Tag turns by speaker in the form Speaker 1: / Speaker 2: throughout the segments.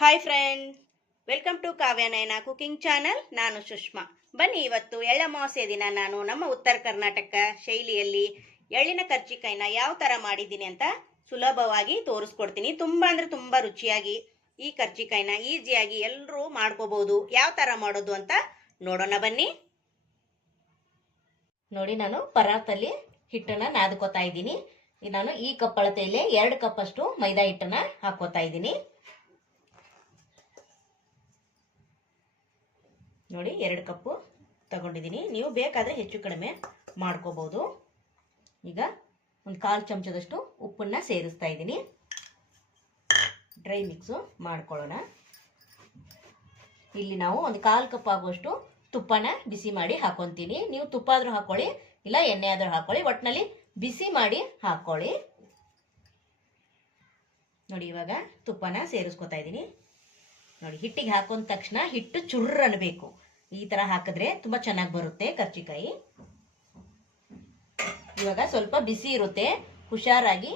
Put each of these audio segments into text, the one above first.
Speaker 1: Hi friend welcome to Kavyanayana cooking channel ನಾನು ಸುಷ್ಮಾ. ಬನ್ನಿ, ಇವತ್ತು ಎಳ್ಳಮಾವಾಸ್ಯ ದಿನ ನಾನು ನಮ್ಮ ಉತ್ತರ ಕರ್ನಾಟಕ ಶೈಲಿಯಲ್ಲಿ ಎಳ್ಳಿನ ಕರ್ಜಿಕಾಯಿನ ಯಾವ ಥರ ಮಾಡಿದ್ದೀನಿ ಅಂತ ಸುಲಭವಾಗಿ ತೋರಿಸ್ಕೊಡ್ತೀನಿ. ತುಂಬ ಅಂದರೆ ತುಂಬ ರುಚಿಯಾಗಿ ಈ ಕರ್ಜಿಕಾಯಿನ ಈಸಿಯಾಗಿ ಎಲ್ಲರೂ ಮಾಡ್ಕೋಬಹುದು ಯಾವ ಥರ ಮಾಡೋದು ಅಂತ ನೋಡೋಣ ಬನ್ನಿ. ನೋಡಿ, ನಾನು ಪರಾತಲ್ಲಿ ಹಿಟ್ಟನ್ನ ನಾದ್ಕೋತಾ ಇದ್ದೀನಿ. ನಾನು ಈ ಕಪ್ ಅಳತೆಯಲ್ಲಿ ಎರಡು ಕಪ್ ಅಷ್ಟು ಮೈದಾ ಹಿಟ್ಟನ್ನ ಹಾಕೋತಾ ಇದ್ದೀನಿ. ನೋಡಿ, ಎರಡು ಕಪ್ಪು ತಗೊಂಡಿದ್ದೀನಿ. ನೀವು ಬೇಕಾದರೆ ಹೆಚ್ಚು ಕಡಿಮೆ ಮಾಡ್ಕೋಬೋದು. ಈಗ ಒಂದು ಕಾಲು ಚಮಚದಷ್ಟು ಉಪ್ಪನ್ನು ಸೇರಿಸ್ತಾ ಇದ್ದೀನಿ. ಡ್ರೈ ಮಿಕ್ಸು ಮಾಡ್ಕೊಳ್ಳೋಣ. ಇಲ್ಲಿ ನಾವು ಒಂದು ಕಾಲು ಕಪ್ ಆಗುವಷ್ಟು ತುಪ್ಪನ ಬಿಸಿ ಮಾಡಿ ಹಾಕೊತೀನಿ. ನೀವು ತುಪ್ಪ ಆದರೂ ಹಾಕೊಳ್ಳಿ, ಇಲ್ಲ ಎಣ್ಣೆ ಆದರೂ ಹಾಕೊಳ್ಳಿ ಒಟ್ಟಿನಲ್ಲಿ ಬಿಸಿ ಮಾಡಿ ಹಾಕೊಳ್ಳಿ. ನೋಡಿ, ಇವಾಗ ತುಪ್ಪನ ಸೇರಿಸ್ಕೊತಾ ಇದ್ದೀನಿ. ನೋಡಿ, ಹಿಟ್ಟಿಗೆ ಹಾಕೊಂಡ ತಕ್ಷಣ ಹಿಟ್ಟು ಚುರ್ರ್ ಈ ತರ ಹಾಕಿದ್ರೆ ತುಂಬಾ ಚೆನ್ನಾಗಿ ಬರುತ್ತೆ ಕರ್ಚಿಕಾಯಿ. ಇವಾಗ ಸ್ವಲ್ಪ ಬಿಸಿ ಇರುತ್ತೆ. ಹುಷಾರಾಗಿ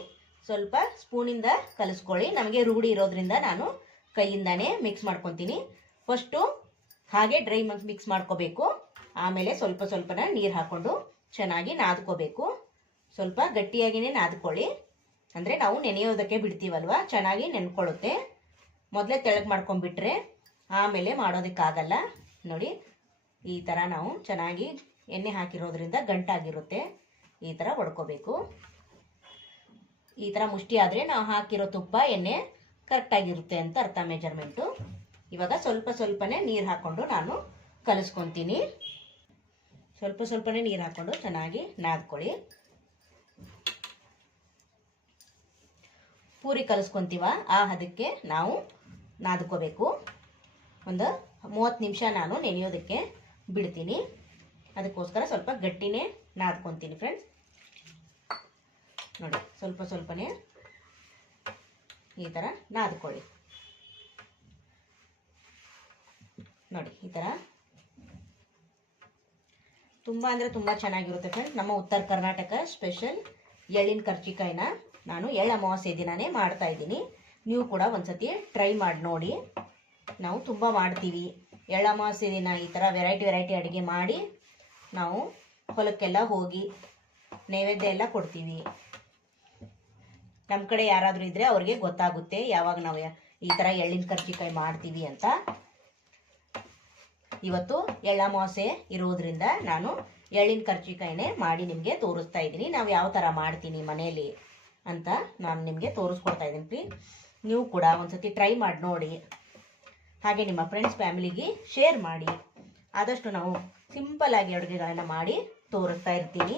Speaker 1: ಸ್ವಲ್ಪ ಸ್ಪೂನಿಂದ ಕಲಿಸ್ಕೊಳ್ಳಿ. ನಮಗೆ ರೂಢಿ ಇರೋದ್ರಿಂದ ನಾನು ಕೈಯಿಂದಾನೇ ಮಿಕ್ಸ್ ಮಾಡ್ಕೊತೀನಿ. ಫಸ್ಟು ಹಾಗೆ ಡ್ರೈ ಮಿಕ್ಸ್ ಮಾಡ್ಕೋಬೇಕು. ಆಮೇಲೆ ಸ್ವಲ್ಪ ಸ್ವಲ್ಪನ ನೀರು ಹಾಕೊಂಡು ಚೆನ್ನಾಗಿ ನಾದ್ಕೋಬೇಕು. ಸ್ವಲ್ಪ ಗಟ್ಟಿಯಾಗಿನೇ ನಾದ್ಕೊಳ್ಳಿ. ಅಂದರೆ ನಾವು ನೆನೆಯೋದಕ್ಕೆ ಬಿಡ್ತೀವಲ್ವ? ಚೆನ್ನಾಗಿ ನೆನ್ಕೊಳ್ಳುತ್ತೆ. ಮೊದಲೇ ತೆಳಗೆ ಮಾಡ್ಕೊಂಡ್ಬಿಟ್ರೆ ಆಮೇಲೆ ಮಾಡೋದಕ್ಕಾಗಲ್ಲ. ನೋಡಿ, ಈ ಥರ ನಾವು ಚೆನ್ನಾಗಿ ಎಣ್ಣೆ ಹಾಕಿರೋದ್ರಿಂದ ಗಂಟಾಗಿರುತ್ತೆ. ಈ ಥರ ಒಡ್ಕೋಬೇಕು. ಈ ಥರ ಮುಷ್ಟಿ ಆದರೆ ನಾವು ಹಾಕಿರೋ ತುಪ್ಪ, ಎಣ್ಣೆ ಕರೆಕ್ಟಾಗಿರುತ್ತೆ ಅಂತ ಅರ್ಥ ಮೆಜರ್ಮೆಂಟು ಇವಾಗ ಸ್ವಲ್ಪ ಸ್ವಲ್ಪನೇ ನೀರು ಹಾಕ್ಕೊಂಡು ನಾನು ಕಲಿಸ್ಕೊತೀನಿ. ಸ್ವಲ್ಪ ಸ್ವಲ್ಪನೇ ನೀರು ಹಾಕ್ಕೊಂಡು ಚೆನ್ನಾಗಿ ನಾದ್ಕೊಳ್ಳಿ. ಪೂರಿ ಕಲಿಸ್ಕೊತೀವ, ಆ ಹದಕ್ಕೆ ನಾವು ನಾದ್ಕೋಬೇಕು. ಒಂದು ಮೂವತ್ತು ನಿಮಿಷ ನಾನು ನೆನೆಯೋದಕ್ಕೆ ಬಿಡ್ತೀನಿ. ಅದಕ್ಕೋಸ್ಕರ ಸ್ವಲ್ಪ ಗಟ್ಟಿನೇ ನಾದ್ಕೊತೀನಿ ಫ್ರೆಂಡ್ಸ್ ನೋಡಿ, ಸ್ವಲ್ಪ ಸ್ವಲ್ಪನೇ ಈ ಥರ ನಾದ್ಕೊಳ್ಳಿ. ನೋಡಿ, ಈ ಥರ ತುಂಬ ಅಂದರೆ ತುಂಬ ಚೆನ್ನಾಗಿರುತ್ತೆ ಫ್ರೆಂಡ್ಸ್ ನಮ್ಮ ಉತ್ತರ ಕರ್ನಾಟಕ ಸ್ಪೆಷಲ್ ಎಳ್ಳಿನ ಕರ್ಚಿಕಾಯಿನ ನಾನು ಎಳ್ಳು ಅಮಾವಾಸ್ಯೆ ದಿನನೇ ಮಾಡ್ತಾ ಇದ್ದೀನಿ. ನೀವು ಕೂಡ ಒಂದ್ಸತಿ ಟ್ರೈ ಮಾಡಿ ನೋಡಿ. ನಾವು ತುಂಬ ಮಾಡ್ತೀವಿ. ಎಳ್ಳ ಅಮಾವಾಸ್ಯೆ ದಿನ ಈ ಥರ ವೆರೈಟಿ ವೆರೈಟಿ ಅಡುಗೆ ಮಾಡಿ ನಾವು ಹೊಲಕ್ಕೆಲ್ಲ ಹೋಗಿ ನೈವೇದ್ಯ ಎಲ್ಲ ಕೊಡ್ತೀವಿ. ನಮ್ಮ ಕಡೆ ಯಾರಾದರೂ ಇದ್ದರೆ ಅವ್ರಿಗೆ ಗೊತ್ತಾಗುತ್ತೆ ಯಾವಾಗ ನಾವು ಈ ಥರ ಎಳ್ಳಿನ ಕರ್ಚಿಕಾಯಿ ಮಾಡ್ತೀವಿ ಅಂತ. ಇವತ್ತು ಎಳ್ಳಮಾವಾಸ್ಯೆ ಇರೋದ್ರಿಂದ ನಾನು ಎಳ್ಳಿನ ಕರ್ಚಿಕಾಯಿನೇ ಮಾಡಿ ನಿಮಗೆ ತೋರಿಸ್ತಾ ಇದ್ದೀನಿ. ನಾವು ಯಾವ ಥರ ಮಾಡ್ತೀನಿ ಮನೆಯಲ್ಲಿ ಅಂತ ನಾನು ನಿಮಗೆ ತೋರಿಸ್ಕೊಡ್ತಾ ಇದ್ದೀನಿ. ಪ್ಲೀಸ್ ನೀವು ಕೂಡ ಒಂದ್ಸತಿ ಟ್ರೈ ಮಾಡಿ ನೋಡಿ. ಹಾಗೆ ನಿಮ್ಮ ಫ್ರೆಂಡ್ಸ್ ಫ್ಯಾಮಿಲಿಗೆ ಶೇರ್ ಮಾಡಿ. ಆದಷ್ಟು ನಾವು ಸಿಂಪಲ್ ಆಗಿ ಅಡುಗೆಗಳನ್ನ ಮಾಡಿ ತೋರಿಸ್ತಾ ಇರ್ತೀನಿ.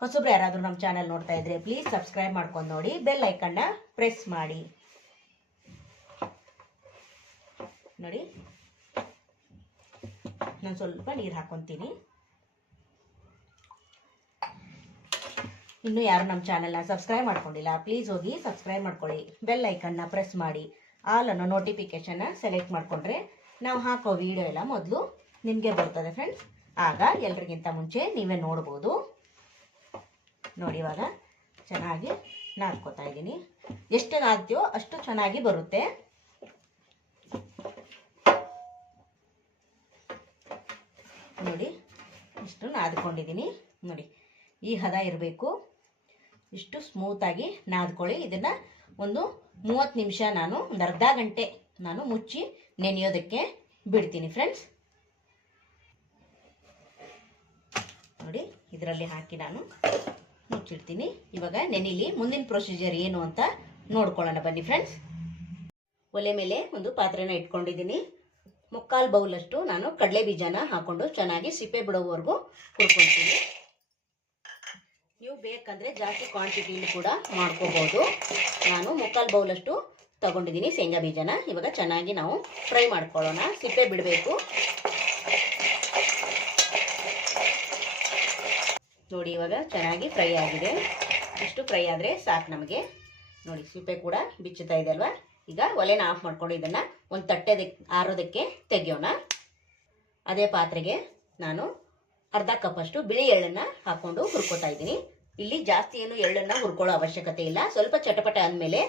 Speaker 1: ಹೊಸಬ್ರು ಯಾರಾದರೂ ನಮ್ಮ ಚಾನಲ್ ನೋಡ್ತಾ ಇದ್ರೆ ಪ್ಲೀಸ್ ಸಬ್ಸ್ಕ್ರೈಬ್ ಮಾಡ್ಕೊಂಡು ನೋಡಿ ಬೆಲ್ ಐಕನ್ನ ಪ್ರೆಸ್ ಮಾಡಿ. ನೋಡಿ. ನಾನು ಸ್ವಲ್ಪ ನೀರು ಹಾಕೊತೀನಿ. ಇನ್ನು ಯಾರು ನಮ್ಮ ಚಾನೆಲ್ನ ಸಬ್ಸ್ಕ್ರೈಬ್ ಮಾಡ್ಕೊಂಡಿಲ್ಲ ಪ್ಲೀಸ್ ಹೋಗಿ ಸಬ್ಸ್ಕ್ರೈಬ್ ಮಾಡ್ಕೊಳ್ಳಿ ಬೆಲ್ ಐಕನ್ನ ಪ್ರೆಸ್ ಮಾಡಿ. ಆಲ್ ಅನ್ನೋ ಸೆಲೆಕ್ಟ್ ಮಾಡಿಕೊಂಡ್ರೆ ನಾವು ಹಾಕೋ ವಿಡಿಯೋ ಎಲ್ಲ ಮೊದಲು ನಿಮಗೆ ಬರ್ತದೆ ಫ್ರೆಂಡ್ಸ್ ಆಗ ಎಲ್ರಿಗಿಂತ ಮುಂಚೆ ನೀವೇ ನೋಡ್ಬೋದು. ನೋಡಿ ಇವಾಗ ಚೆನ್ನಾಗಿ ನಾದ್ಕೋತಾ ಇದ್ದೀನಿ. ಎಷ್ಟು ನಾದ್ತೀವೋ ಅಷ್ಟು ಚೆನ್ನಾಗಿ ಬರುತ್ತೆ. ನೋಡಿ, ಇಷ್ಟು ನಾದ್ಕೊಂಡಿದ್ದೀನಿ. ನೋಡಿ, ಈ ಹದ ಇರಬೇಕು. ಇಷ್ಟು ಸ್ಮೂತಾಗಿ ನಾದ್ಕೊಳ್ಳಿ. ಇದನ್ನು ಒಂದು ಮೂವತ್ತು ನಿಮಿಷ ನಾನು ಒಂದು ಅರ್ಧ ಗಂಟೆ ನಾನು ಮುಚ್ಚಿ ನೆನೆಯೋದಕ್ಕೆ ಬಿಡ್ತೀನಿ ಫ್ರೆಂಡ್ಸ್ ನೋಡಿ, ಇದರಲ್ಲಿ ಹಾಕಿ ನಾನು ಮುಚ್ಚಿಡ್ತೀನಿ. ಇವಾಗ ನೆನಿಲಿ ಮುಂದಿನ ಪ್ರೊಸೀಜರ್ ಏನು ಅಂತ ನೋಡ್ಕೊಳ್ಳೋಣ. ಬನ್ನಿ ಫ್ರೆಂಡ್ಸ್ ಒಲೆ ಮೇಲೆ ಒಂದು ಪಾತ್ರೆನ ಇಟ್ಕೊಂಡಿದ್ದೀನಿ. ಮುಕ್ಕಾಲು ಬೌಲಷ್ಟು ನಾನು ಕಡಲೆ ಬೀಜನ ಹಾಕೊಂಡು ಚೆನ್ನಾಗಿ ಸಿಪ್ಪೆ ಬಿಡೋವರೆಗೂ ಹುರ್ಕೊಳ್ತೀನಿ ನೀವು ಬೇಕಂದರೆ ಜಾಸ್ತಿ ಕ್ವಾಂಟಿಟಿಲಿ ಕೂಡ ಮಾಡ್ಕೋಬೋದು. ನಾನು ಮುಕ್ಕಾಲು ಬೌಲಷ್ಟು ತಗೊಂಡಿದ್ದೀನಿ ಶೇಂಗಾ ಬೀಜನ. ಇವಾಗ ಚೆನ್ನಾಗಿ ನಾವು ಫ್ರೈ ಮಾಡ್ಕೊಳ್ಳೋಣ. ಸಿಪ್ಪೆ ಬಿಡಬೇಕು. ನೋಡಿ, ಇವಾಗ ಚೆನ್ನಾಗಿ ಫ್ರೈ ಆಗಿದೆ. ಇಷ್ಟು ಫ್ರೈ ಆದರೆ ಸಾಕು ನಮಗೆ. ನೋಡಿ, ಸಿಪ್ಪೆ ಕೂಡ ಬಿಚ್ಚುತ್ತಾ ಇದೆ ಅಲ್ವಾ? ಈಗ ಒಲೆನ ಆಫ್ ಮಾಡಿಕೊಂಡು ಇದನ್ನು ಒಂದು ತಟ್ಟೆದಕ್ಕೆ ಆರೋದಕ್ಕೆ ತೆಗೆಯೋಣ. ಅದೇ ಪಾತ್ರೆಗೆ ನಾನು ಅರ್ಧ ಕಪ್ಪಷ್ಟು ಬಿಳಿ ಎಳ್ಳನ್ನ ಹಾಕೊಂಡು ಹುರ್ಕೋತಾ ಇದ್ದೀನಿ. ಇಲ್ಲಿ ಜಾಸ್ತಿ ಏನು ಎಳ್ಳನ್ನ ಹುರ್ಕೊಳ್ಳೋ ಅವಶ್ಯಕತೆ ಇಲ್ಲ. ಸ್ವಲ್ಪ ಚಟಪಟ ಅಂದಮೇಲೆ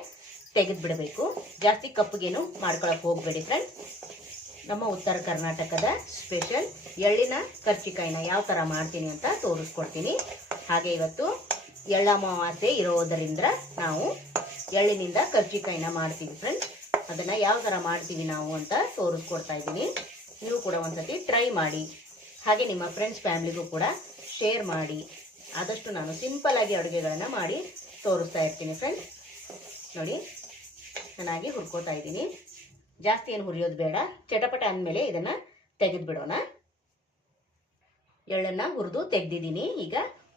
Speaker 1: ತೆಗೆದು ಬಿಡಬೇಕು ಜಾಸ್ತಿ ಕಪ್ಪಗೇನು ಮಾಡ್ಕೊಳಕ್ಕೆ ಹೋಗಬೇಡಿ ಫ್ರೆಂಡ್ ನಮ್ಮ ಉತ್ತರ ಕರ್ನಾಟಕದ ಸ್ಪೆಷಲ್ ಎಳ್ಳಿನ ಕರ್ಚಿಕಾಯಿನ ಯಾವ ಥರ ಮಾಡ್ತೀನಿ ಅಂತ ತೋರಿಸ್ಕೊಡ್ತೀನಿ. ಹಾಗೆ ಇವತ್ತು ಎಳ್ಳಮಾವಾಸ್ಯೆ ಇರೋದರಿಂದ ನಾವು ಎಳ್ಳಿನಿಂದ ಕರ್ಚಿಕಾಯಿನ ಮಾಡ್ತೀವಿ ಫ್ರೆಂಡ್ಸ್ ಅದನ್ನು ಯಾವ ಥರ ಮಾಡ್ತೀವಿ ನಾವು ಅಂತ ತೋರಿಸ್ಕೊಡ್ತಾ ಇದ್ದೀನಿ. ನೀವು ಕೂಡ ಒಂದ್ಸತಿ ಟ್ರೈ ಮಾಡಿ. ಹಾಗೆ ನಿಮ್ಮ ಫ್ರೆಂಡ್ಸ್ ಫ್ಯಾಮಿಲಿಗೂ ಕೂಡ ಶೇರ್ ಮಾಡಿ, ಆದಷ್ಟು ನಾನು ಸಿಂಪಲ್ ಆಗಿ ಅಡುಗೆಗಳನ್ನು ಮಾಡಿ ತೋರಿಸ್ತಾ ಇರ್ತೀನಿ ಫ್ರೆಂಡ್ಸ್ ನೋಡಿ ಚೆನ್ನಾಗಿ ಹುರ್ಕೋತಾ ಇದ್ದೀನಿ. ಜಾಸ್ತಿ ಏನು ಹುರಿಯೋದು ಬೇಡ. ಚಟಪಟ ಅಂದಮೇಲೆ ಇದನ್ನು ತೆಗೆದು ಬಿಡೋಣ ಎಳ್ಳನ್ನು ಹುರಿದು ತೆಗೆದಿದ್ದೀನಿ. ಈಗ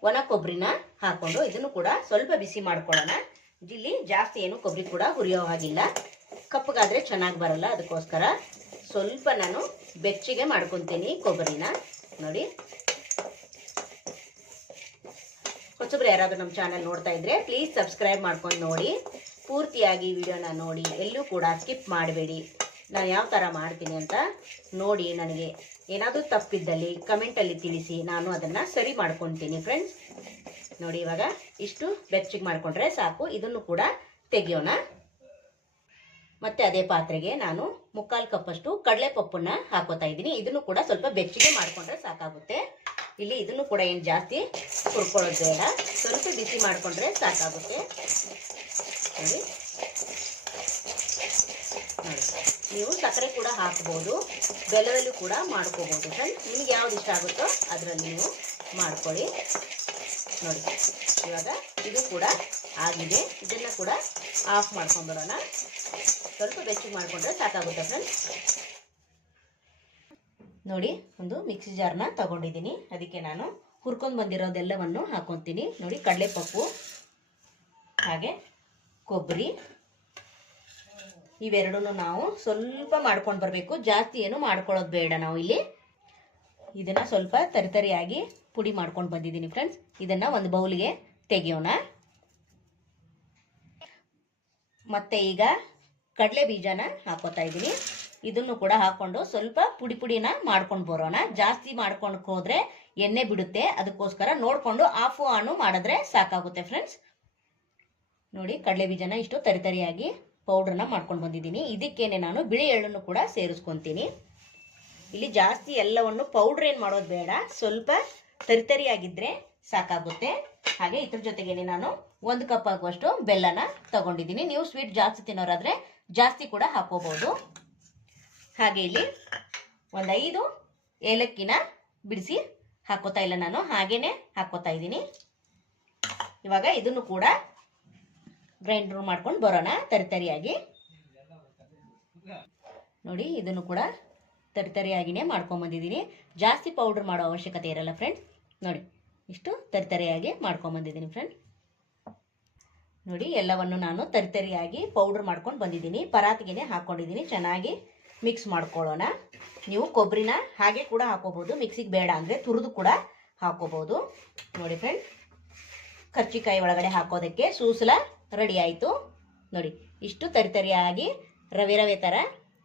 Speaker 1: ಒಣ ಕೊಬ್ಬರಿನ ಹಾಕೊಂಡು ಇದನ್ನು ಕೂಡ ಸ್ವಲ್ಪ ಬಿಸಿ ಮಾಡ್ಕೊಳ್ಳೋಣ. ಇಲ್ಲಿ ಜಾಸ್ತಿ ಏನು ಕೊಬ್ಬರಿ ಕೂಡ ಹುರಿಯೋ ಹಾಗಿಲ್ಲ. ಕಪ್ಪಗಾದ್ರೆ ಚೆನ್ನಾಗಿ ಬರಲ್ಲ, ಅದಕ್ಕೋಸ್ಕರ. ಸ್ವಲ್ಪ ನಾನು ಬೆಚ್ಚಿಗೆ ಮಾಡ್ಕೊತೀನಿ ಕೊಬ್ಬರಿನ. ನೋಡಿ. ಹೊಸಬ್ರು ಯಾರಾದರೂ ನಮ್ಮ ಚಾನಲ್ ನೋಡ್ತಾ ಇದ್ರೆ ಪ್ಲೀಸ್ ಸಬ್ಸ್ಕ್ರೈಬ್ ಮಾಡ್ಕೊಂಡು ನೋಡಿ. ಪೂರ್ತಿಯಾಗಿ ವಿಡಿಯೋನ ನೋಡಿ. ಎಲ್ಲೂ ಕೂಡ ಸ್ಕಿಪ್ ಮಾಡಬೇಡಿ. ನಾನು ಯಾವ ಥರ ಮಾಡ್ತೀನಿ ಅಂತ ನೋಡಿ ನನಗೆ. ಏನಾದರೂ ತಪ್ಪಿದ್ದಲ್ಲಿ ಕಮೆಂಟಲ್ಲಿ ತಿಳಿಸಿ. ನಾನು ಅದನ್ನು ಸರಿ ಮಾಡ್ಕೊತೀನಿ ಫ್ರೆಂಡ್ಸ್ ನೋಡಿ ಇವಾಗ ಇಷ್ಟು ಬೆಚ್ಚಗೆ ಮಾಡಿಕೊಂಡ್ರೆ ಸಾಕು. ಇದನ್ನು ಕೂಡ ತೆಗಿಯೋಣ. ಮತ್ತೆ ಅದೇ ಪಾತ್ರೆಗೆ ನಾನು ಮುಕ್ಕಾಲು ಕಪ್ಪಷ್ಟು ಕಡಲೆ ಪಪ್ಪನ್ನ ಹಾಕೋತಾ ಇದ್ದೀನಿ. ಇದನ್ನು ಕೂಡ ಸ್ವಲ್ಪ ಬೆಚ್ಚಗೆ ಮಾಡಿಕೊಂಡ್ರೆ ಸಾಕಾಗುತ್ತೆ. ಇಲ್ಲಿ ಇದನ್ನು ಕೂಡ ಏನು ಜಾಸ್ತಿ ಹುರ್ಕೊಳ್ಳೋದು ಬೇಡ. ಸ್ವಲ್ಪ ಬಿಸಿ ಮಾಡಿಕೊಂಡ್ರೆ ಸಾಕಾಗುತ್ತೆ. ನೋಡಿ. ನೀವು ಸಕ್ಕರೆ ಕೂಡ ಹಾಕ್ಬೋದು. ಬೆಲ್ಲದಲ್ಲೂ ಕೂಡ ಮಾಡ್ಕೋಬೋದು. ಫ್ರೆಂಡ್ ನಿಮ್ಗೆ ಯಾವ್ದು ಇಷ್ಟ ಆಗುತ್ತೋ ಅದರಲ್ಲಿ ನೀವು ಮಾಡ್ಕೊಳ್ಳಿ. ನೋಡಿ. ಇವಾಗ ಇದು ಕೂಡ ಆಗಿದೆ. ಇದನ್ನು ಕೂಡ ಆಫ್ ಮಾಡ್ಕೊಂಡ್ಬರೋಣ ಸ್ವಲ್ಪ ಬೆಚ್ಚಗೆ ಮಾಡಿಕೊಂಡ್ರೆ ಸಾಕಾಗುತ್ತೆ ಫ್ರೆಂಡ್ಸ್ ನೋಡಿ, ಒಂದು ಮಿಕ್ಸಿ ಜಾರ್ನ ತಗೊಂಡಿದ್ದೀನಿ. ಅದಕ್ಕೆ ನಾನು ಹುರ್ಕೊಂಡು ಬಂದಿರೋದೆಲ್ಲವನ್ನು ಹಾಕೊತೀನಿ. ನೋಡಿ, ಕಡಲೆಪಪ್ಪು, ಹಾಗೆ ಕೊಬ್ಬರಿ ಇವೆರಡೂ ನಾವು ಸ್ವಲ್ಪ ಮಾಡ್ಕೊಂಡು ಬರಬೇಕು. ಜಾಸ್ತಿ ಏನು ಮಾಡ್ಕೊಳ್ಳೋದು ಬೇಡ ನಾವು ಇಲ್ಲಿ. ಇದನ್ನು ಸ್ವಲ್ಪ ತರಿತರಿಯಾಗಿ ಪುಡಿ ಮಾಡ್ಕೊಂಡು ಬಂದಿದ್ದೀನಿ ಫ್ರೆಂಡ್ಸ್ ಇದನ್ನು ಒಂದು ಬೌಲಿಗೆ ತೆಗೆಯೋಣ. ಮತ್ತೆ ಈಗ ಕಡಲೆ ಬೀಜನ ಹಾಕೋತಾ ಇದ್ದೀನಿ. ಇದನ್ನು ಕೂಡ ಹಾಕೊಂಡು ಸ್ವಲ್ಪ ಪುಡಿ ಪುಡಿನ ಮಾಡ್ಕೊಂಡು ಬರೋಣ. ಜಾಸ್ತಿ ಮಾಡ್ಕೊಂಡು ಹೋದ್ರೆ ಎಣ್ಣೆ ಬಿಡುತ್ತೆ. ಅದಕ್ಕೋಸ್ಕರ ನೋಡ್ಕೊಂಡು ಆಫು ಆನು ಮಾಡಿದ್ರೆ ಸಾಕಾಗುತ್ತೆ ಫ್ರೆಂಡ್ಸ್ ನೋಡಿ, ಕಡಲೆ ಬೀಜನ ಇಷ್ಟು ತರಿತರಿಯಾಗಿ ಪೌಡ್ರನ್ನ ಮಾಡ್ಕೊಂಡು ಬಂದಿದ್ದೀನಿ. ಇದಕ್ಕೇನೆ ನಾನು ಬಿಳಿ ಎಳ್ಳನ್ನು ಕೂಡ ಸೇರಿಸ್ಕೊತೀನಿ. ಇಲ್ಲಿ ಜಾಸ್ತಿ ಎಲ್ಲವನ್ನು ಪೌಡ್ರ್ ಏನು ಮಾಡೋದು ಬೇಡ. ಸ್ವಲ್ಪ ತರಿತರಿಯಾಗಿದ್ದರೆ ಸಾಕಾಗುತ್ತೆ. ಹಾಗೆ ಇದ್ರ ಜೊತೆಗೇನೆ ನಾನು ಒಂದು ಕಪ್ ಆಗುವಷ್ಟು ಬೆಲ್ಲನ ತಗೊಂಡಿದ್ದೀನಿ. ನೀವು ಸ್ವೀಟ್ ಜಾಸ್ತಿ ತಿನ್ನೋರಾದರೆ ಜಾಸ್ತಿ ಕೂಡ ಹಾಕೋಬಹುದು ಹಾಗೆ ಇಲ್ಲಿ ಒಂದು ಐದು ಏಲಕ್ಕಿನ ಬಿಡಿಸಿ ಹಾಕೋತಾ ಇಲ್ಲ ನಾನು, ಹಾಗೇನೆ ಹಾಕೋತಾ ಇದ್ದೀನಿ. ಇವಾಗ ಇದನ್ನು ಕೂಡ ಗ್ರೈಂಡರ್ ಮಾಡ್ಕೊಂಡು ಬರೋಣ ತರಿತರಿಯಾಗಿ ನೋಡಿ, ಇದನ್ನು ಕೂಡ ತರಿತರಿಯಾಗಿನೇ ಮಾಡ್ಕೊಂಬಂದಿದ್ದೀನಿ ಜಾಸ್ತಿ ಪೌಡ್ರ್ ಮಾಡೋ ಅವಶ್ಯಕತೆ ಇರಲ್ಲ ಫ್ರೆಂಡ್ಸ್ ನೋಡಿ, ಇಷ್ಟು ತರಿತರಿಯಾಗಿ ಮಾಡ್ಕೊಂಬಂದಿದ್ದೀನಿ ಫ್ರೆಂಡ್ ನೋಡಿ, ಎಲ್ಲವನ್ನು ನಾನು ತರಿತರಿಯಾಗಿ ಪೌಡ್ರ್ ಮಾಡ್ಕೊಂಡು ಬಂದಿದ್ದೀನಿ. ಪರಾತಿಗೆನೆ ಹಾಕ್ಕೊಂಡಿದ್ದೀನಿ ಚೆನ್ನಾಗಿ ಮಿಕ್ಸ್ ಮಾಡ್ಕೊಳ್ಳೋಣ. ನೀವು ಕೊಬ್ಬರಿನ ಹಾಗೆ ಕೂಡ ಹಾಕೋಬೋದು ಮಿಕ್ಸಿಗೆ ಬೇಡ ಅಂದರೆ ತುರಿದು ಕೂಡ ಹಾಕೋಬೋದು ನೋಡಿ ಫ್ರೆಂಡ್ ಕರ್ಚಿಕಾಯಿ ಒಳಗಡೆ ಹಾಕೋದಕ್ಕೆ ಸೂಸಲ ರೆಡಿ ಆಯಿತು. ನೋಡಿ, ಇಷ್ಟು ತರಿತರಿಯಾಗಿ ರವೆ ರವೆ ಥರ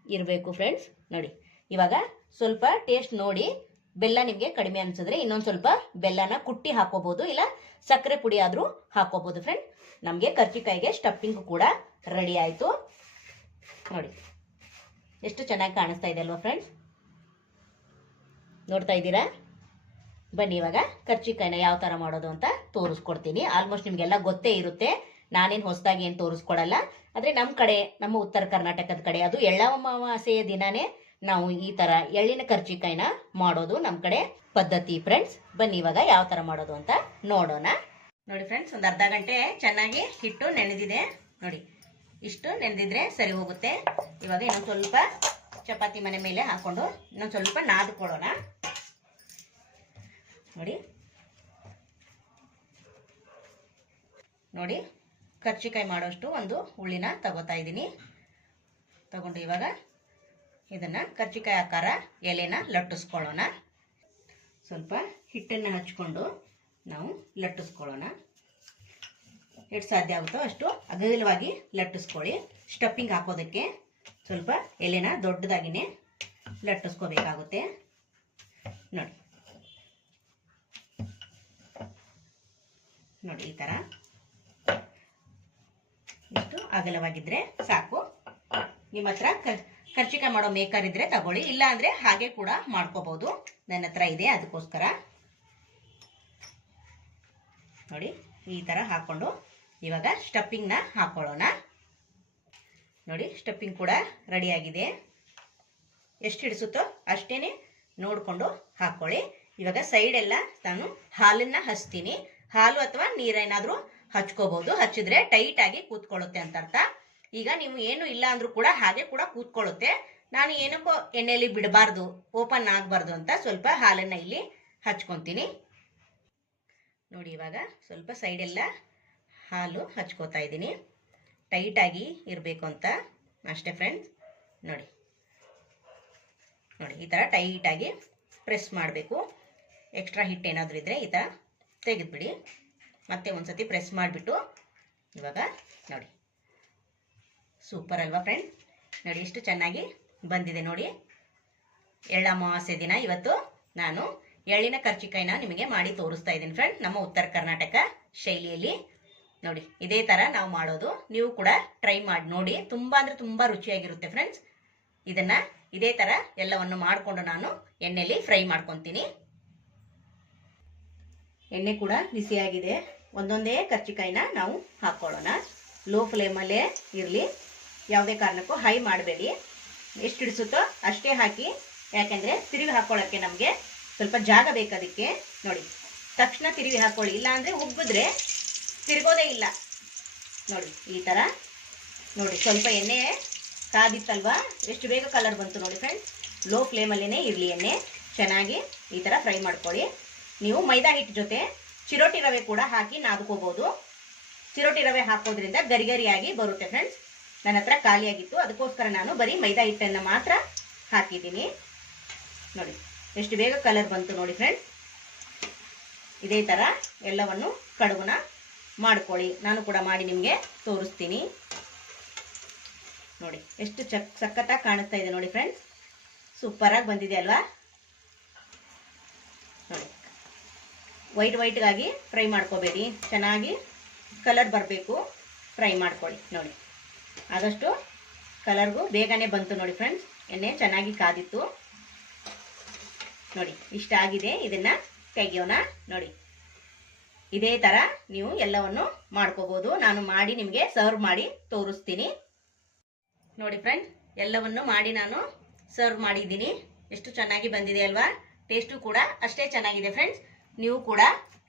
Speaker 1: ಇರಬೇಕು ಫ್ರೆಂಡ್ಸ್ ನೋಡಿ, ಇವಾಗ ಸ್ವಲ್ಪ ಟೇಸ್ಟ್ ನೋಡಿ. ಬೆಲ್ಲ ನಿಮಗೆ ಕಡಿಮೆ ಅನಿಸಿದ್ರೆ ಇನ್ನೊಂದು ಸ್ವಲ್ಪ ಬೆಲ್ಲನ ಕುಟ್ಟಿ ಹಾಕೋಬಹುದು. ಇಲ್ಲ, ಸಕ್ಕರೆ ಪುಡಿ ಆದರೂ ಹಾಕೋಬಹುದು ಫ್ರೆಂಡ್ ನಮಗೆ ಕರ್ಜಿಕಾಯಿಗೆ ಸ್ಟಫಿಂಗ್ ಕೂಡ ರೆಡಿ ಆಯಿತು. ನೋಡಿ, ಎಷ್ಟು ಚೆನ್ನಾಗಿ ಕಾಣಿಸ್ತಾ ಇದೆ ಅಲ್ವಾ ಫ್ರೆಂಡ್ಸ್ ನೋಡ್ತಾ ಇದ್ದೀರಾ? ಬನ್ನಿ ಇವಾಗ ಕರ್ಜಿಕಾಯಿನ ಯಾವ ಥರ ಮಾಡೋದು ಅಂತ ತೋರಿಸ್ಕೊಡ್ತೀನಿ. ಆಲ್ಮೋಸ್ಟ್ ನಿಮಗೆಲ್ಲ ಗೊತ್ತೇ ಇರುತ್ತೆ. ನಾನೇನು ಹೊಸದಾಗಿ ಏನು ತೋರಿಸ್ಕೊಡಲ್ಲ. ಆದರೆ ನಮ್ಮ ಕಡೆ, ನಮ್ಮ ಉತ್ತರ ಕರ್ನಾಟಕದ ಕಡೆ ಅದು ಎಳ್ಳ ಅಮಾವಾಸೆಯ ದಿನನೇ ನಾವು ಈ ಥರ ಎಳ್ಳಿನ ಕರ್ಜಿಕಾಯಿನ ಮಾಡೋದು ನಮ್ಮ ಕಡೆ ಪದ್ಧತಿ ಫ್ರೆಂಡ್ಸ್ ಬನ್ನಿ ಇವಾಗ ಯಾವ ಥರ ಮಾಡೋದು ಅಂತ ನೋಡೋಣ. ನೋಡಿ ಫ್ರೆಂಡ್ಸ್ ಒಂದು ಅರ್ಧ ಗಂಟೆ ಚೆನ್ನಾಗಿ ಹಿಟ್ಟು ನೆನೆದಿದೆ. ನೋಡಿ, ಇಷ್ಟು ನೆನೆದಿದ್ರೆ ಸರಿ ಹೋಗುತ್ತೆ. ಇವಾಗ ಇನ್ನೊಂದು ಸ್ವಲ್ಪ ಚಪಾತಿ ಮನೆ ಮೇಲೆ ಹಾಕೊಂಡು ಇನ್ನೊಂದು ಸ್ವಲ್ಪ ನಾದ್ಕೊಳ್ಳೋಣ. ನೋಡಿ. ನೋಡಿ, ಕರ್ಚಿಕಾಯಿ ಮಾಡೋಷ್ಟು ಒಂದು ಹುಳ್ಳಿನ ತಗೋತಾ ಇದ್ದೀನಿ. ತಗೊಂಡು ಇವಾಗ ಇದನ್ನು ಕರ್ಚಿಕಾಯಿ ಆಕಾರ ಎಲೆನ ಲಟ್ಟಿಸ್ಕೊಳ್ಳೋಣ. ಸ್ವಲ್ಪ ಹಿಟ್ಟನ್ನು ಹಚ್ಕೊಂಡು ನಾವು ಲಟ್ಟಿಸ್ಕೊಳ್ಳೋಣ. ಎಷ್ಟು ಸಾಧ್ಯ ಆಗುತ್ತೋ ಅಷ್ಟು ಅಗಲವಾಗಿ ಲಟ್ಟಿಸ್ಕೊಳ್ಳಿ. ಸ್ಟಫಿಂಗ್ ಹಾಕೋದಕ್ಕೆ ಸ್ವಲ್ಪ ಎಲೆನ ದೊಡ್ಡದಾಗಿನೇ ಲಟ್ಟಿಸ್ಕೋಬೇಕಾಗುತ್ತೆ. ನೋಡಿ. ನೋಡಿ ಈ ಥರ. ಇಷ್ಟು ಅಗಲವಾಗಿದ್ದರೆ ಸಾಕು. ನಿಮ್ಮ ಹತ್ರ ಕರ್ಚಿಕಾಯಿ ಮಾಡೋ ಮೇಕರ್ ಇದ್ರೆ ತಗೊಳ್ಳಿ. ಇಲ್ಲ ಅಂದರೆ ಹಾಗೆ ಕೂಡ ಮಾಡ್ಕೋಬೋದು. ನನ್ನ ಹತ್ರ ಇದೆ, ಅದಕ್ಕೋಸ್ಕರ. ನೋಡಿ, ಈ ಥರ ಹಾಕ್ಕೊಂಡು ಇವಾಗ ಸ್ಟಫಿಂಗ್ನ ಹಾಕೊಳ್ಳೋಣ. ನೋಡಿ ಸ್ಟಫಿಂಗ್ ಕೂಡ ರೆಡಿಯಾಗಿದೆ ಎಷ್ಟು ಹಿಡಿಸುತ್ತೋ ಅಷ್ಟೇ ನೋಡಿಕೊಂಡು ಹಾಕ್ಕೊಳ್ಳಿ ಇವಾಗ ಸೈಡೆಲ್ಲ ನಾನು ಹಾಲನ್ನ ಹಚ್ತೀನಿ. ಹಾಲು ಅಥವಾ ನೀರೇನಾದರೂ ಹಚ್ಕೋಬಹುದು ಹಚ್ಚಿದ್ರೆ ಟೈಟ್ ಆಗಿ ಕೂತ್ಕೊಳ್ಳುತ್ತೆ ಅಂತ ಅರ್ಥ. ಈಗ ನೀವು ಏನು ಇಲ್ಲ ಅಂದ್ರೂ ಕೂಡ ಹಾಗೆ ಕೂಡ ಕೂತ್ಕೊಳ್ಳುತ್ತೆ. ನಾನು ಏನಕ್ಕೋ ಎಣ್ಣೆಯಲ್ಲಿ ಬಿಡಬಾರ್ದು, ಓಪನ್ ಆಗಬಾರ್ದು ಅಂತ ಸ್ವಲ್ಪ ಹಾಲನ್ನು ಇಲ್ಲಿ ಹಚ್ಕೊಂತೀನಿ. ನೋಡಿ ಇವಾಗ ಸ್ವಲ್ಪ ಸೈಡೆಲ್ಲ ಹಾಲು ಹಚ್ಕೋತಾ ಇದ್ದೀನಿ. ಟೈಟಾಗಿ ಇರಬೇಕು ಅಂತ. ಅಷ್ಟೇ ಫ್ರೆಂಡ್ಸ್ ನೋಡಿ. ನೋಡಿ, ಈ ಥರ ಟೈಟಾಗಿ ಪ್ರೆಸ್ ಮಾಡಬೇಕು. ಎಕ್ಸ್ಟ್ರಾ ಹಿಟ್ ಏನಾದರೂ ಇದ್ದರೆ ಈ ಥರ ತೆಗೆದುಬಿಡಿ. ಮತ್ತೆ ಒಂದ್ಸತಿ ಪ್ರೆಸ್ ಮಾಡಿಬಿಟ್ಟು ಇವಾಗ ನೋಡಿ. ಸೂಪರ್ ಅಲ್ವಾ ಫ್ರೆಂಡ್ ನೋಡಿ ಎಷ್ಟು ಚೆನ್ನಾಗಿ ಬಂದಿದೆ ನೋಡಿ. ಎಳ್ಳಮಾವಾಸ್ಯೆ ದಿನ. ಇವತ್ತು ನಾನು ಎಳ್ಳಿನ ಕರ್ಚಿಕಾಯಿನ ನಿಮಗೆ ಮಾಡಿ ತೋರಿಸ್ತಾ ಇದ್ದೀನಿ ಫ್ರೆಂಡ್ ನಮ್ಮ ಉತ್ತರ ಕರ್ನಾಟಕ ಶೈಲಿಯಲ್ಲಿ. ನೋಡಿ, ಇದೇ ಥರ ನಾವು ಮಾಡೋದು. ನೀವು ಕೂಡ ಟ್ರೈ ಮಾಡಿ ನೋಡಿ. ತುಂಬ ಅಂದರೆ ತುಂಬ ರುಚಿಯಾಗಿರುತ್ತೆ ಫ್ರೆಂಡ್ಸ್ ಇದನ್ನ, ಇದೇ ಥರ ಎಲ್ಲವನ್ನು ಮಾಡಿಕೊಂಡು ನಾನು ಎಣ್ಣೆಲಿ ಫ್ರೈ ಮಾಡ್ಕೊತೀನಿ. ಎಣ್ಣೆ ಕೂಡ ಬಿಸಿಯಾಗಿದೆ. ಒಂದೊಂದೇ ಕರ್ಚಿಕಾಯಿನ ನಾವು ಹಾಕ್ಕೊಳ್ಳೋಣ ಲೋ ಫ್ಲೇಮಲ್ಲೇ ಇರಲಿ. ಯಾವುದೇ ಕಾರಣಕ್ಕೂ ಹೈ ಮಾಡಬೇಡಿ. ಎಷ್ಟು ಹಿಡಿಸುತ್ತೋ ಅಷ್ಟೇ ಹಾಕಿ. ಯಾಕೆಂದರೆ ತಿರುಗಿ ಹಾಕ್ಕೊಳ್ಳೋಕ್ಕೆ ನಮಗೆ ಸ್ವಲ್ಪ ಜಾಗ ಬೇಕು ಅದಕ್ಕೆ. ನೋಡಿ, ತಕ್ಷಣ ತಿರುವಿ ಹಾಕೊಳ್ಳಿ. ಇಲ್ಲ ಅಂದ್ರೆ ಉಬ್ಬಿದ್ರೆ ತಿರುಗೋದೇ ಇಲ್ಲ. ನೋಡಿ, ಈ ಥರ ನೋಡಿ, ಸ್ವಲ್ಪ ಎಣ್ಣೆ ಕಾದಿತ್ತಲ್ವಾ? ಎಷ್ಟು ಬೇಗ ಕಲರ್ ಬಂತು ನೋಡಿ ಫ್ರೆಂಡ್ಸ್ ಲೋ ಫ್ಲೇಮಲ್ಲೇ ಇರಲಿ ಎಣ್ಣೆ. ಚೆನ್ನಾಗಿ ಈ ಥರ ಫ್ರೈ ಮಾಡ್ಕೊಳ್ಳಿ. ನೀವು ಮೈದಾ ಹಿಟ್ಟು ಜೊತೆ ಚಿರೋಟಿ ರವೆ ಕೂಡ ಹಾಕಿ ನಾದ್ಕೋಬೋದು. ಚಿರೋಟಿ ರವೆ ಹಾಕೋದ್ರಿಂದ ಗರಿ ಗರಿಯಾಗಿ ಬರುತ್ತೆ ಫ್ರೆಂಡ್ಸ್ ನನ್ನ ಹತ್ರ ಖಾಲಿಯಾಗಿತ್ತು. ಅದಕ್ಕೋಸ್ಕರ ನಾನು ಬರೀ ಮೈದಾ ಹಿಟ್ಟನ್ನು ಮಾತ್ರ ಹಾಕಿದ್ದೀನಿ. ನೋಡಿ ಎಷ್ಟು ಬೇಗ ಕಲರ್ ಬಂತು ನೋಡಿ ಫ್ರೆಂಡ್ಸ್ ಇದೇ ಥರ ಎಲ್ಲವನ್ನು ಕಡುಬುನ ಮಾಡ್ಕೊಳ್ಳಿ. ನಾನು ಕೂಡ ಮಾಡಿ ನಿಮಗೆ ತೋರಿಸ್ತೀನಿ. ನೋಡಿ, ಎಷ್ಟು ಚಕ್, ಸಖತ್ತಾಗಿ ಕಾಣಿಸ್ತಾ ಇದೆ ನೋಡಿ ಫ್ರೆಂಡ್ಸ್ ಸೂಪರಾಗಿ ಬಂದಿದೆ ಅಲ್ವಾ? ನೋಡಿ ವೈಟ್ ವೈಟ್ಗಾಗಿ ಫ್ರೈ ಮಾಡ್ಕೋಬೇಡಿ. ಚೆನ್ನಾಗಿ ಕಲರ್ ಬರಬೇಕು ಫ್ರೈ ಮಾಡ್ಕೊಳ್ಳಿ. ನೋಡಿ, ಆದಷ್ಟು ಕಲರ್ಗೂ ಬೇಗನೆ ಬಂತು ನೋಡಿ ಫ್ರೆಂಡ್ಸ್ ಎಣ್ಣೆ ಚೆನ್ನಾಗಿ ಕಾದಿತ್ತು. ನೋಡಿ, ಇಷ್ಟ ಆಗಿದೆ, ಇದನ್ನ ತೆಗಿಯೋಣ, ನೋಡಿ. ಇದೇ ತರ ನೀವು ಎಲ್ಲವನ್ನು ಮಾಡ್ಕೋಬಹುದು ನಾನು ಮಾಡಿ ನಿಮಗೆ ಸರ್ವ್ ಮಾಡಿ ತೋರಿಸ್ತೀನಿ. ನೋಡಿ ಫ್ರೆಂಡ್ ಎಲ್ಲವನ್ನು ಮಾಡಿ ನಾನು ಸರ್ವ್ ಮಾಡಿದ್ದೀನಿ. ಎಷ್ಟು ಚೆನ್ನಾಗಿ ಬಂದಿದೆ ಅಲ್ವಾ? ಟೇಸ್ಟು ಕೂಡ ಅಷ್ಟೇ ಚೆನ್ನಾಗಿದೆ ಫ್ರೆಂಡ್ಸ್ ನೀವು ಕೂಡ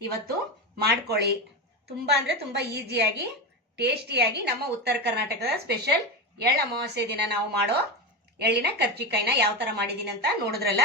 Speaker 1: ಇವತ್ತು ಮಾಡ್ಕೊಳ್ಳಿ. ತುಂಬ ಅಂದರೆ ತುಂಬ ಈಸಿಯಾಗಿ ಟೇಸ್ಟಿಯಾಗಿ ನಮ್ಮ ಉತ್ತರ ಕರ್ನಾಟಕದ ಸ್ಪೆಷಲ್ ಎಳ್ಳು ಅಮಾವಾಸ್ಯೆ ದಿನ ನಾವು ಮಾಡೋ ಎಳ್ಳಿನ ಕರ್ಚಿಕಾಯಿನ ಯಾವ ಥರ ಮಾಡಿದ್ದೀನಿ ಅಂತ ನೋಡಿದ್ರಲ್ಲ?